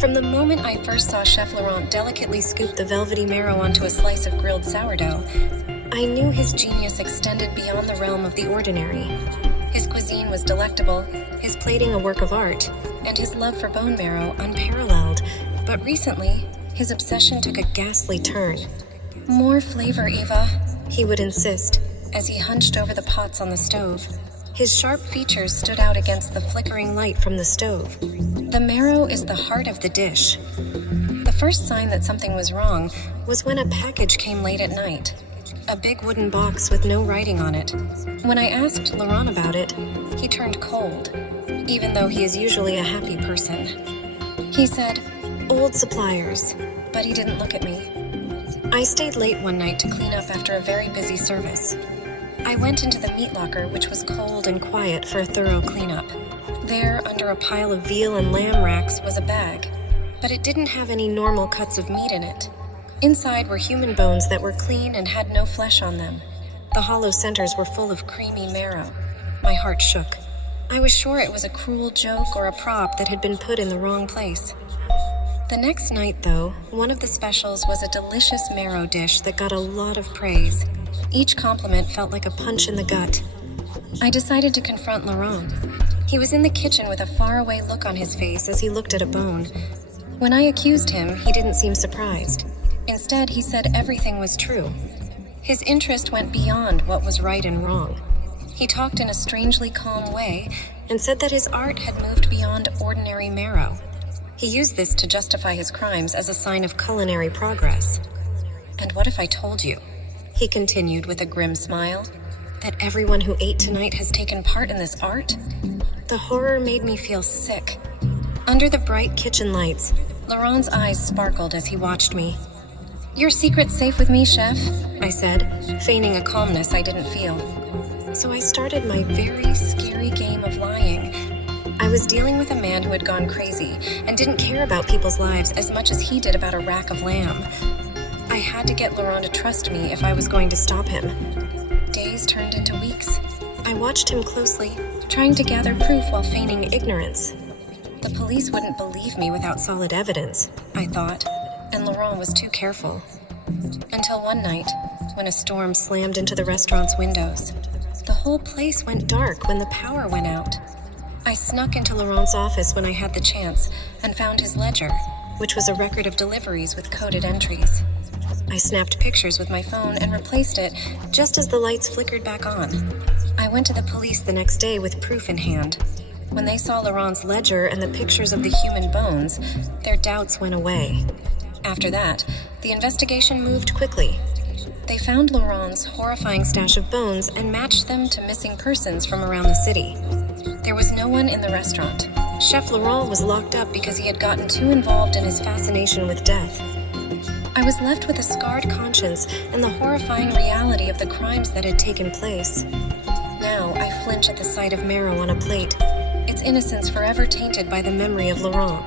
From the moment I first saw Chef Laurent delicately scoop the velvety marrow onto a slice of grilled sourdough, I knew his genius extended beyond the realm of the ordinary. His cuisine was delectable, his plating a work of art, and his love for bone marrow unparalleled. But recently, his obsession took a ghastly turn. "More flavor, Eva," he would insist, as he hunched over the pots on the stove. His sharp features stood out against the flickering light from the stove. The marrow is the heart of the dish. The first sign that something was wrong was when a package came late at night. A big wooden box with no writing on it. When I asked Laurent about it, he turned cold, even though he is usually a happy person. He said, "Old suppliers," but he didn't look at me. I stayed late one night to clean up after a very busy service. I went into the meat locker, which was cold and quiet, for a thorough cleanup. There, under a pile of veal and lamb racks, was a bag, but it didn't have any normal cuts of meat in it. Inside were human bones that were clean and had no flesh on them. The hollow centers were full of creamy marrow. My heart shook. I was sure it was a cruel joke or a prop that had been put in the wrong place. The next night, though, one of the specials was a delicious marrow dish that got a lot of praise. Each compliment felt like a punch in the gut. I decided to confront Laurent. He was in the kitchen with a faraway look on his face as he looked at a bone. When I accused him, he didn't seem surprised. Instead, he said everything was true. His interest went beyond what was right and wrong. He talked in a strangely calm way and said that his art had moved beyond ordinary marrow. He used this to justify his crimes as a sign of culinary progress. "And what if I told you," he continued with a grim smile, "that everyone who ate tonight has taken part in this art?" The horror made me feel sick. Under the bright kitchen lights, Laurent's eyes sparkled as he watched me. "Your secret's safe with me, Chef," I said, feigning a calmness I didn't feel. So I started my very scary game of lying. I was dealing with a man who had gone crazy and didn't care about people's lives as much as he did about a rack of lamb. I had to get Laurent to trust me if I was going to stop him. Days turned into weeks. I watched him closely, trying to gather proof while feigning ignorance. The police wouldn't believe me without solid evidence, I thought, and Laurent was too careful. Until one night, when a storm slammed into the restaurant's windows. The whole place went dark when the power went out. I snuck into Laurent's office when I had the chance and found his ledger, which was a record of deliveries with coded entries. I snapped pictures with my phone and replaced it just as the lights flickered back on. I went to the police the next day with proof in hand. When they saw Laurent's ledger and the pictures of the human bones, their doubts went away. After that, the investigation moved quickly. They found Laurent's horrifying stash of bones and matched them to missing persons from around the city. There was no one in the restaurant. Chef Laurent was locked up because he had gotten too involved in his fascination with death. I was left with a scarred conscience and the horrifying reality of the crimes that had taken place. Now I flinch at the sight of marrow on a plate, its innocence forever tainted by the memory of Laurent.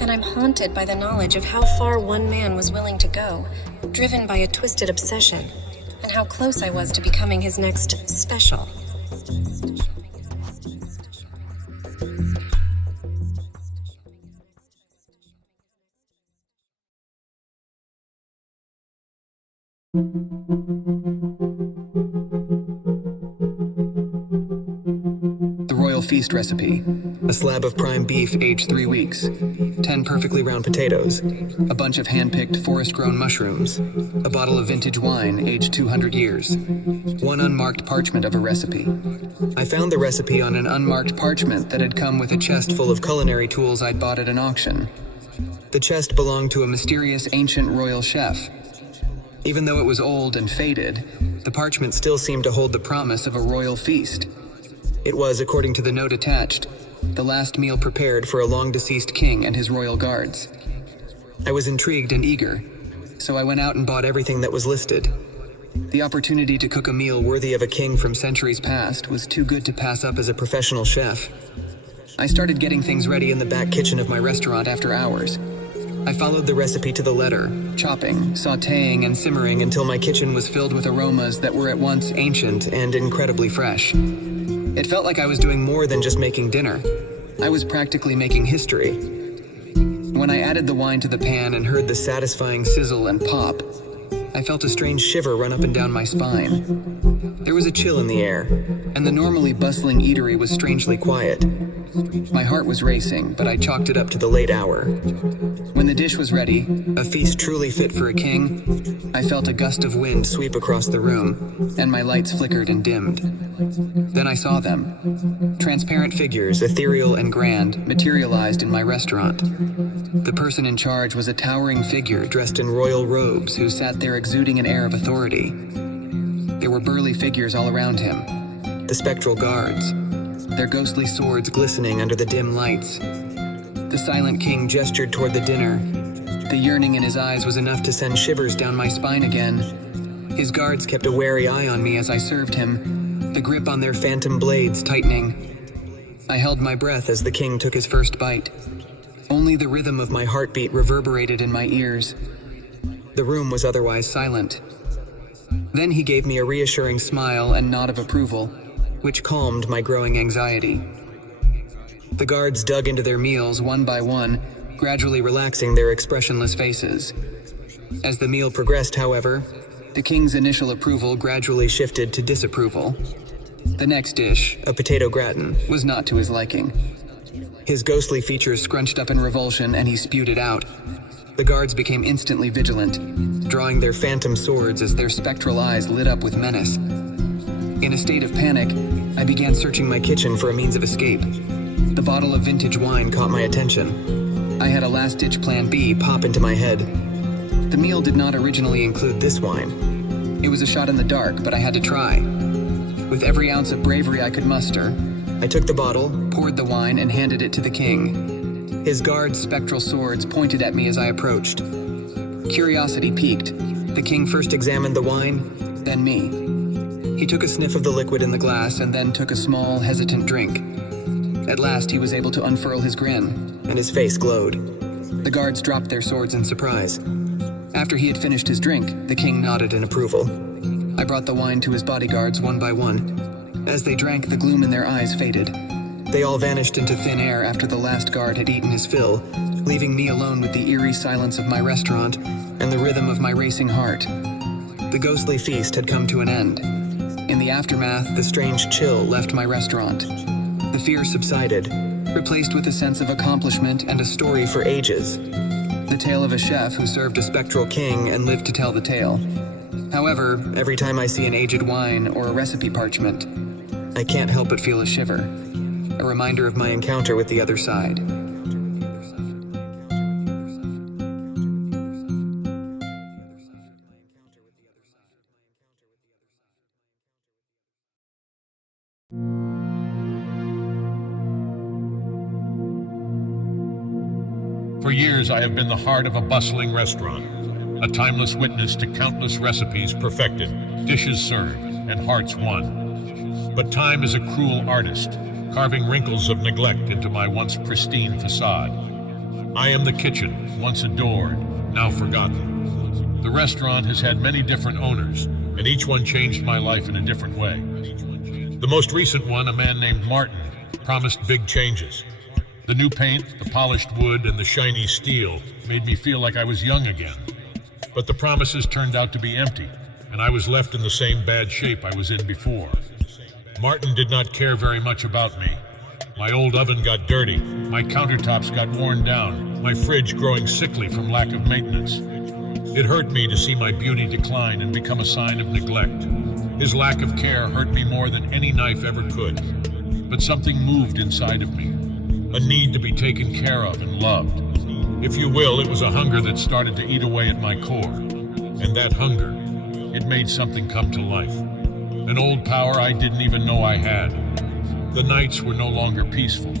And I'm haunted by the knowledge of how far one man was willing to go, driven by a twisted obsession, and how close I was to becoming his next special. The Royal Feast recipe. A slab of prime beef aged 3 weeks. 10 perfectly round potatoes. A bunch of hand-picked forest-grown mushrooms. A bottle of vintage wine aged 200 years. One unmarked parchment of a recipe. I found the recipe on an unmarked parchment that had come with a chest full of culinary tools I'd bought at an auction. The chest belonged to a mysterious ancient royal chef. Even though it was old and faded, the parchment still seemed to hold the promise of a royal feast. It was, according to the note attached, the last meal prepared for a long-deceased king and his royal guards. I was intrigued and eager, so I went out and bought everything that was listed. The opportunity to cook a meal worthy of a king from centuries past was too good to pass up as a professional chef. I started getting things ready in the back kitchen of my restaurant after hours. I followed the recipe to the letter, chopping, sautéing, and simmering until my kitchen was filled with aromas that were at once ancient and incredibly fresh. It felt like I was doing more than just making dinner. I was practically making history. When I added the wine to the pan and heard the satisfying sizzle and pop, I felt a strange shiver run up and down my spine. There was a chill in the air, and the normally bustling eatery was strangely quiet. My heart was racing, but I chalked it up to the late hour. When the dish was ready, a feast truly fit for a king, I felt a gust of wind sweep across the room, and my lights flickered and dimmed. Then I saw them. Transparent figures, ethereal and grand, materialized in my restaurant. The person in charge was a towering figure dressed in royal robes who sat there exuding an air of authority. There were burly figures all around him, the spectral guards, their ghostly swords glistening under the dim lights. The silent king gestured toward the dinner. The yearning in his eyes was enough to send shivers down my spine again. His guards kept a wary eye on me as I served him, the grip on their phantom blades tightening. I held my breath as the king took his first bite. Only the rhythm of my heartbeat reverberated in my ears. The room was otherwise silent. Then he gave me a reassuring smile and nod of approval, which calmed my growing anxiety. The guards dug into their meals one by one, gradually relaxing their expressionless faces. As the meal progressed, however, the king's initial approval gradually shifted to disapproval. The next dish, a potato gratin, was not to his liking. His ghostly features scrunched up in revulsion, and he spewed it out. The guards became instantly vigilant, drawing their phantom swords as their spectral eyes lit up with menace. In a state of panic, I began searching my kitchen for a means of escape. The bottle of vintage wine caught my attention. I had a last-ditch plan B pop into my head. The meal did not originally include this wine. It was a shot in the dark, but I had to try. With every ounce of bravery I could muster, I took the bottle, poured the wine, and handed it to the king. His guards' spectral swords pointed at me as I approached. Curiosity piqued. The king first examined the wine, then me. He took a sniff of the liquid in the glass and then took a small, hesitant drink. At last, he was able to unfurl his grin, and his face glowed. The guards dropped their swords in surprise. After he had finished his drink, the king nodded in approval. I brought the wine to his bodyguards one by one. As they drank, the gloom in their eyes faded. They all vanished into thin air after the last guard had eaten his fill, leaving me alone with the eerie silence of my restaurant and the rhythm of my racing heart. The ghostly feast had come to an end. In the aftermath, the strange chill left my restaurant. The fear subsided, replaced with a sense of accomplishment and a story for ages. The tale of a chef who served a spectral king and lived to tell the tale. However, every time I see an aged wine or a recipe parchment, I can't help but feel a shiver, a reminder of my encounter with the other side. For years, I have been the heart of a bustling restaurant, a timeless witness to countless recipes perfected, dishes served, and hearts won. But time is a cruel artist, carving wrinkles of neglect into my once pristine facade. I am the kitchen, once adored, now forgotten. The restaurant has had many different owners, and each one changed my life in a different way. The most recent one, a man named Martin, promised big changes. The new paint, the polished wood, and the shiny steel made me feel like I was young again. But the promises turned out to be empty, and I was left in the same bad shape I was in before. Martin did not care very much about me. My old oven got dirty, my countertops got worn down, my fridge growing sickly from lack of maintenance. It hurt me to see my beauty decline and become a sign of neglect. His lack of care hurt me more than any knife ever could. But something moved inside of me. A need to be taken care of and loved. If you will, it was a hunger that started to eat away at my core. And that hunger, it made something come to life. An old power I didn't even know I had. The nights were no longer peaceful.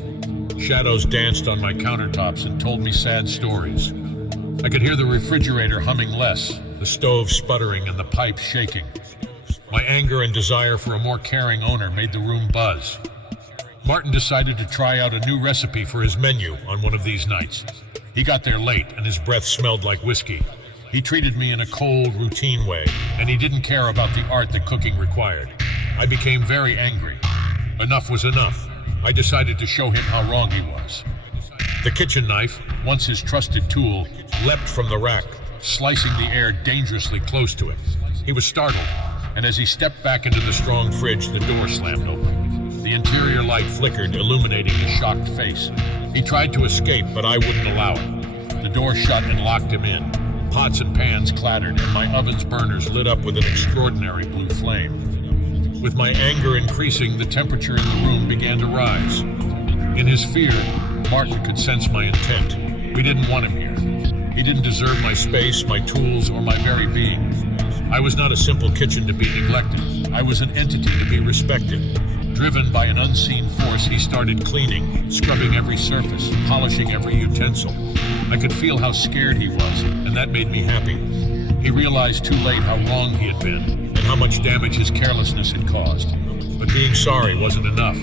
Shadows danced on my countertops and told me sad stories. I could hear the refrigerator humming less, the stove sputtering and the pipes shaking. My anger and desire for a more caring owner made the room buzz. Martin decided to try out a new recipe for his menu on one of these nights. He got there late and his breath smelled like whiskey. He treated me in a cold, routine way, and he didn't care about the art that cooking required. I became very angry. Enough was enough. I decided to show him how wrong he was. The kitchen knife, once his trusted tool, leapt from the rack, slicing the air dangerously close to him. He was startled, and as he stepped back into the strong fridge, the door slammed open. The interior light flickered, illuminating his shocked face. He tried to escape, but I wouldn't allow it. The door shut and locked him in. Pots and pans clattered, and my oven's burners lit up with an extraordinary blue flame. With my anger increasing, the temperature in the room began to rise. In his fear, Martin could sense my intent. We didn't want him here. He didn't deserve my space, my tools, or my very being. I was not a simple kitchen to be neglected. I was an entity to be respected. Driven by an unseen force, he started cleaning, scrubbing every surface, polishing every utensil. I could feel how scared he was, and that made me happy. He realized too late how wrong he had been, and how much damage his carelessness had caused. But being sorry wasn't enough.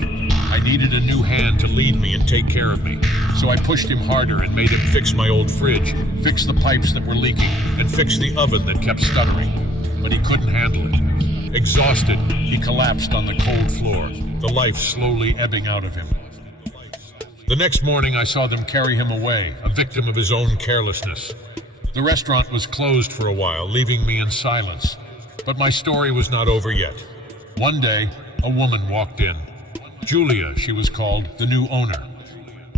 I needed a new hand to lead me and take care of me. So I pushed him harder and made him fix my old fridge, fix the pipes that were leaking, and fix the oven that kept stuttering. But he couldn't handle it. Exhausted, he collapsed on the cold floor, the life slowly ebbing out of him. The next morning, I saw them carry him away, a victim of his own carelessness. The restaurant was closed for a while, leaving me in silence. But my story was not over yet. One day, a woman walked in. Julia, she was called, the new owner.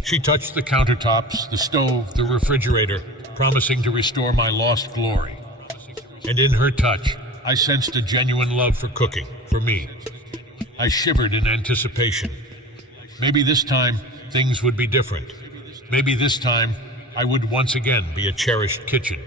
She touched the countertops, the stove, the refrigerator, promising to restore my lost glory. And in her touch, I sensed a genuine love for cooking, for me. I shivered in anticipation. Maybe this time, things would be different. Maybe this time, I would once again be a cherished kitchen.